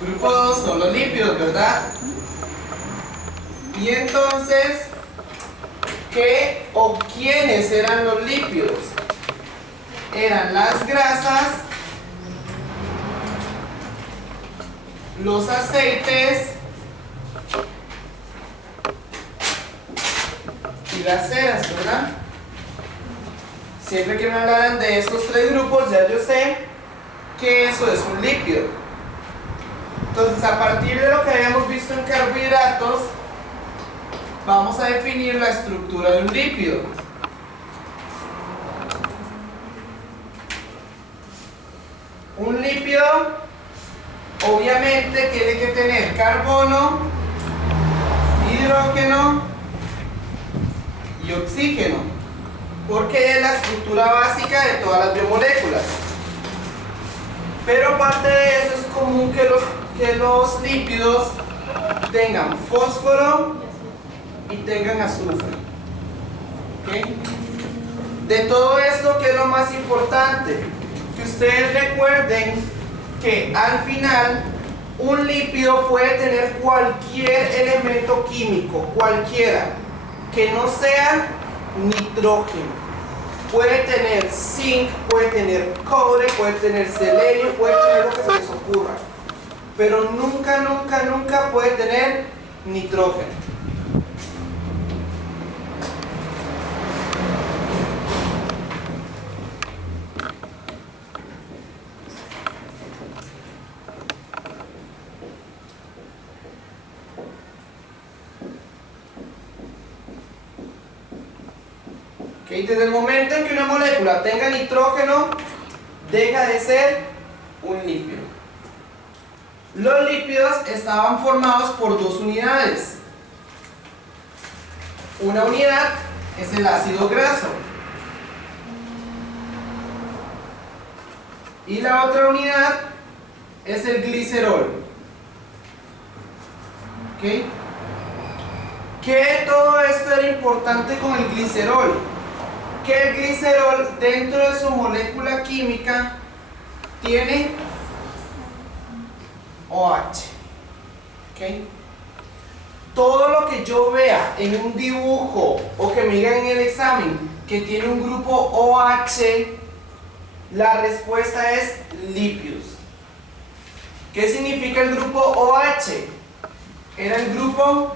Grupo 2 son los lípidos, ¿verdad? Y entonces, ¿qué o quiénes eran los lípidos? Eran las grasas, los aceites y las ceras, ¿verdad? Siempre que me hablaran de estos tres grupos, ya yo sé que eso es un lípido. Entonces, a partir de lo que habíamos visto en carbohidratos, vamos a definir la estructura de un lípido. Un lípido, obviamente, tiene que tener carbono, hidrógeno y oxígeno, porque es la estructura básica de todas las biomoléculas. Pero aparte de eso, es común que los lípidos tengan fósforo y tengan azufre. ¿Okay? De todo esto, ¿qué es lo más importante? Que ustedes recuerden que al final un lípido puede tener cualquier elemento químico, cualquiera, que no sea nitrógeno. Puede tener zinc, puede tener cobre, puede tener selenio, puede tener lo que se les ocurra. Pero nunca, nunca, nunca puede tener nitrógeno. ¿Okay? Desde el momento en que una molécula tenga nitrógeno, deja de ser un lípido. Los lípidos estaban formados por dos unidades. Una unidad es el ácido graso y la otra unidad es el glicerol. ¿Okay? ¿Qué todo esto era importante con el glicerol? Que el glicerol, dentro de su molécula química, tiene OH. ¿Okay? Todo lo que yo vea en un dibujo o que me digan en el examen que tiene un grupo OH, la respuesta es lípidos. ¿Qué significa el grupo OH? Era el grupo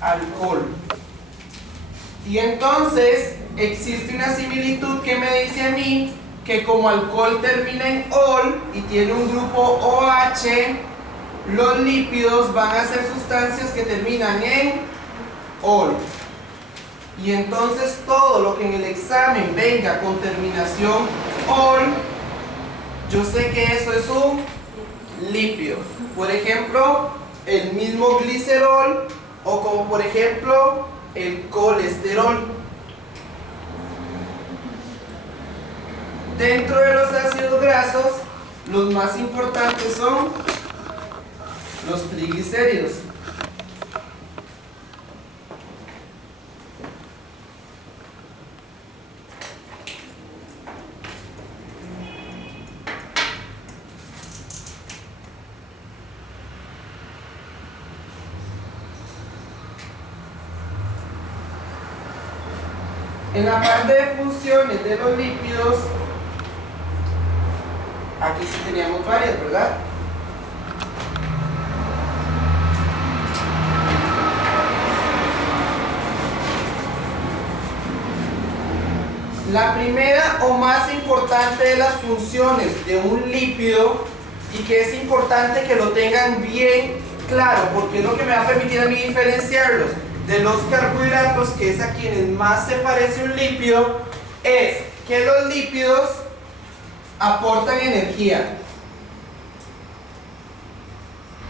alcohol. Y entonces existe una similitud que me dice a mí que como alcohol termina en ol y tiene un grupo OH, los lípidos van a ser sustancias que terminan en ol. Y entonces todo lo que en el examen venga con terminación ol, yo sé que eso es un lípido. Por ejemplo, el mismo glicerol, o como por ejemplo el colesterol. Dentro de los ácidos grasos, los más importantes son los triglicéridos. En la parte de funciones de los lípidos, aquí sí teníamos varias, ¿verdad? La primera o más importante de las funciones de un lípido, y que es importante que lo tengan bien claro, porque es lo que me va a permitir a mí diferenciarlos de los carbohidratos, que es a quienes más se parece un lípido, es que los lípidos aportan energía,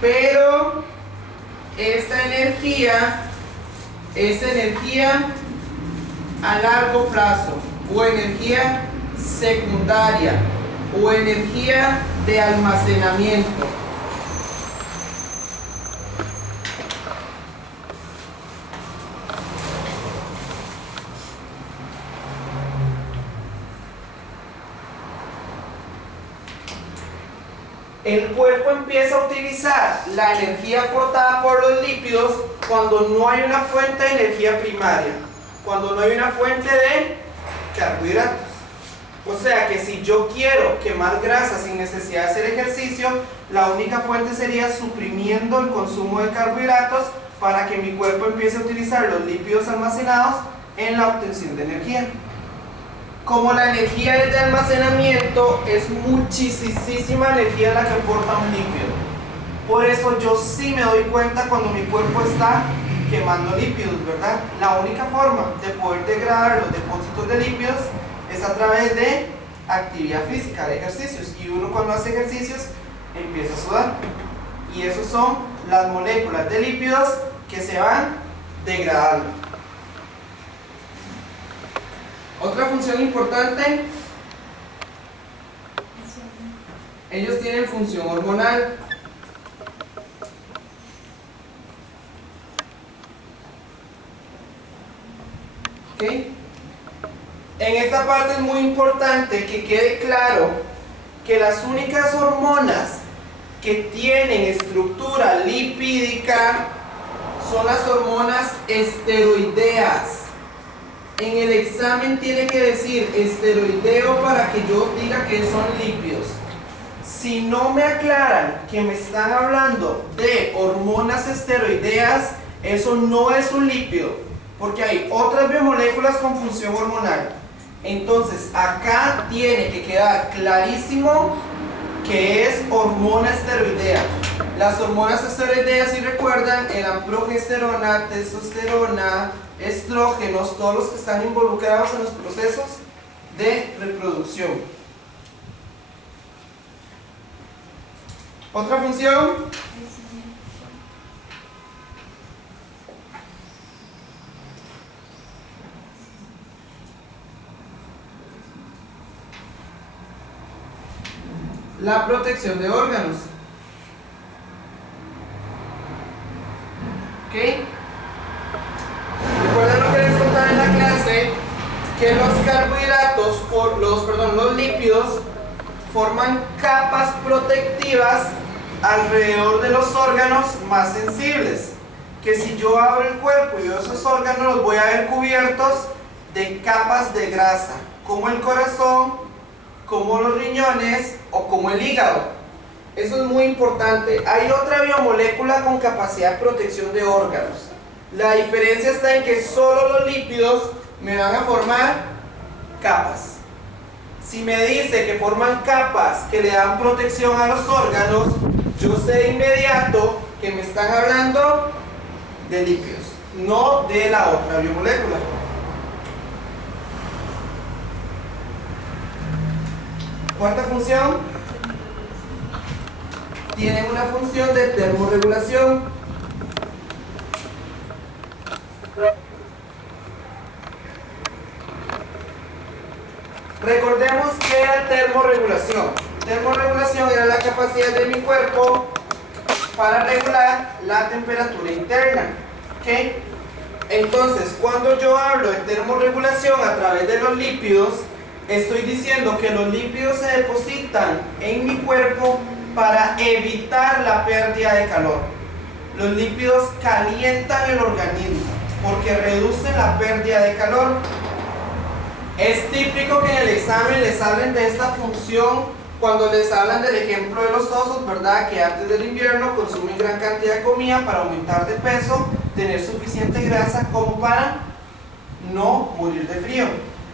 pero esta energía es energía a largo plazo, o energía secundaria, o energía de almacenamiento. el cuerpo empieza a utilizar la energía aportada por los lípidos cuando no hay una fuente de energía primaria, cuando no hay una fuente de carbohidratos. O sea que si yo quiero quemar grasa sin necesidad de hacer ejercicio, la única fuente sería suprimiendo el consumo de carbohidratos para que mi cuerpo empiece a utilizar los lípidos almacenados en la obtención de energía. Como la energía es de almacenamiento, es muchísima energía la que aporta un lípido. Por eso yo sí me doy cuenta cuando mi cuerpo está quemando lípidos, ¿verdad? La única forma de poder degradar los depósitos de lípidos es a través de actividad física, de ejercicios. Y uno cuando hace ejercicios empieza a sudar. Y esos son las moléculas de lípidos que se van degradando. Otra función importante, ellos tienen función hormonal. ¿Ok? En esta parte es muy importante que quede claro que las únicas hormonas que tienen estructura lipídica son las hormonas esteroideas. En el examen tiene que decir esteroideo para que yo diga que son lípidos. Si no me aclaran que me están hablando de hormonas esteroideas, eso no es un lípido, porque hay otras biomoléculas con función hormonal. Entonces acá tiene que quedar clarísimo que es hormona esteroidea. Las hormonas esteroideas, si recuerdan, eran progesterona, testosterona, estrógenos, todos los que están involucrados en los procesos de reproducción. Otra función. La protección de órganos. ¿Ok? Recuerden lo que les contaba en la clase, que los carbohidratos, los lípidos, forman capas protectivas alrededor de los órganos más sensibles. Que si yo abro el cuerpo y veo esos órganos, los voy a ver cubiertos de capas de grasa, como el corazón, como los riñones o como el hígado. Eso es muy importante. Hay otra biomolécula con capacidad de protección de órganos. La diferencia está en que solo los lípidos me van a formar capas. Si me dice que forman capas que le dan protección a los órganos, yo sé de inmediato que me están hablando de lípidos, no de la otra biomolécula. Cuarta función, tienen una función de termorregulación. Recordemos que era termorregulación. Termorregulación era la capacidad de mi cuerpo para regular la temperatura interna. ¿Okay? Entonces, cuando yo hablo de termorregulación a través de los lípidos, estoy diciendo que los lípidos se depositan en mi cuerpo para evitar la pérdida de calor. Los lípidos calientan el organismo porque reducen la pérdida de calor. Es típico que en el examen les hablen de esta función cuando les hablan del ejemplo de los osos, ¿verdad? Que antes del invierno consumen gran cantidad de comida para aumentar de peso, tener suficiente grasa como para no morir de frío.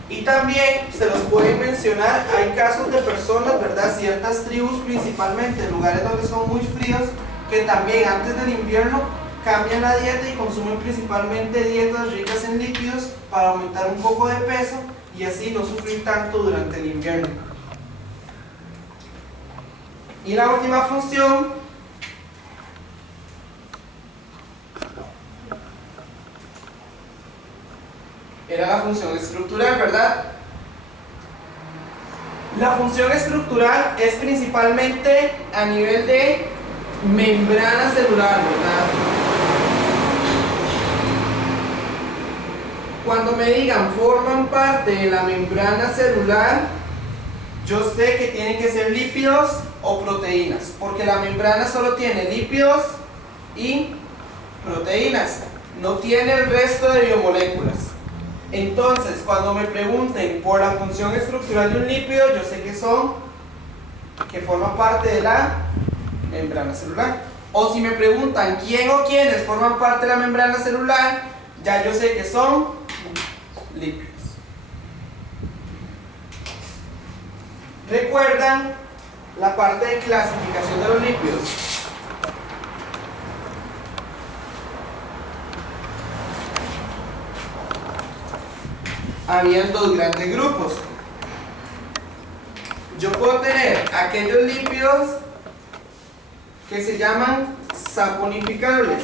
Y también se los pueden mencionar, hay casos de personas, ¿verdad? Ciertas tribus principalmente, en lugares donde son muy fríos, que también antes del invierno cambian la dieta y consumen principalmente dietas ricas en lípidos para aumentar un poco de peso y así no sufrir tanto durante el invierno. Y la última función era la función estructural, ¿verdad? La función estructural es principalmente a nivel de membrana celular, ¿verdad? Cuando me digan forman parte de la membrana celular, yo sé que tienen que ser lípidos o proteínas, porque la membrana solo tiene lípidos y proteínas, no tiene el resto de biomoléculas. Entonces, cuando me pregunten por la función estructural de un lípido, yo sé que forma parte de la membrana celular. O si me preguntan quién o quiénes forman parte de la membrana celular, ya yo sé que son lípidos. ¿Recuerdan la parte de clasificación de los lípidos? Habían dos grandes grupos. Yo puedo tener aquellos lípidos que se llaman saponificables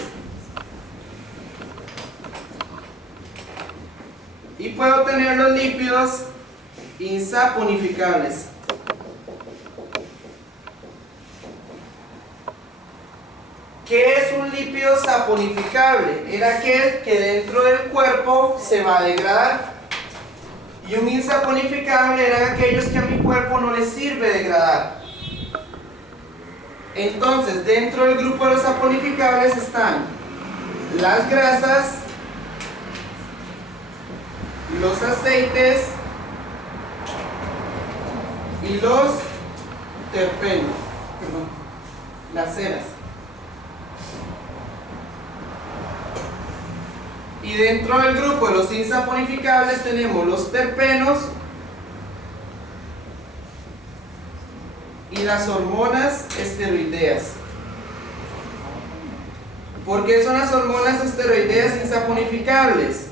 y puedo tener los lípidos insaponificables. ¿Qué es un lípido saponificable? Era aquel que dentro del cuerpo se va a degradar. Y un insaponificable eran aquellos que a mi cuerpo no les sirve degradar. Entonces, dentro del grupo de los saponificables están las grasas, los aceites y los terpenos, las ceras. Y dentro del grupo de los insaponificables tenemos los terpenos y las hormonas esteroideas. ¿Por qué son las hormonas esteroideas insaponificables?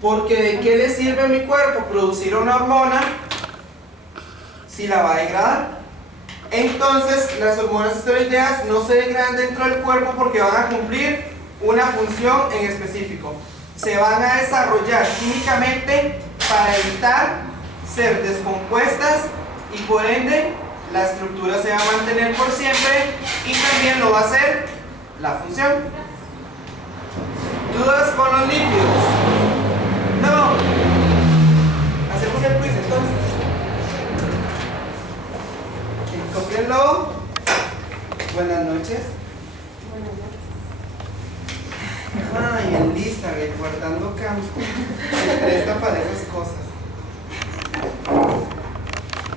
Porque ¿de qué le sirve a mi cuerpo producir una hormona si la va a degradar? Entonces las hormonas esteroideas no se degradan dentro del cuerpo porque van a cumplir una función en específico. Se van a desarrollar químicamente para evitar ser descompuestas y por ende la estructura se va a mantener por siempre y también lo va a hacer la función. ¿Dudas con los lípidos? No. Hacemos el quiz entonces. Cópienlo. Buenas noches. Ay, en lista, guardando campo. Se presta para esas cosas.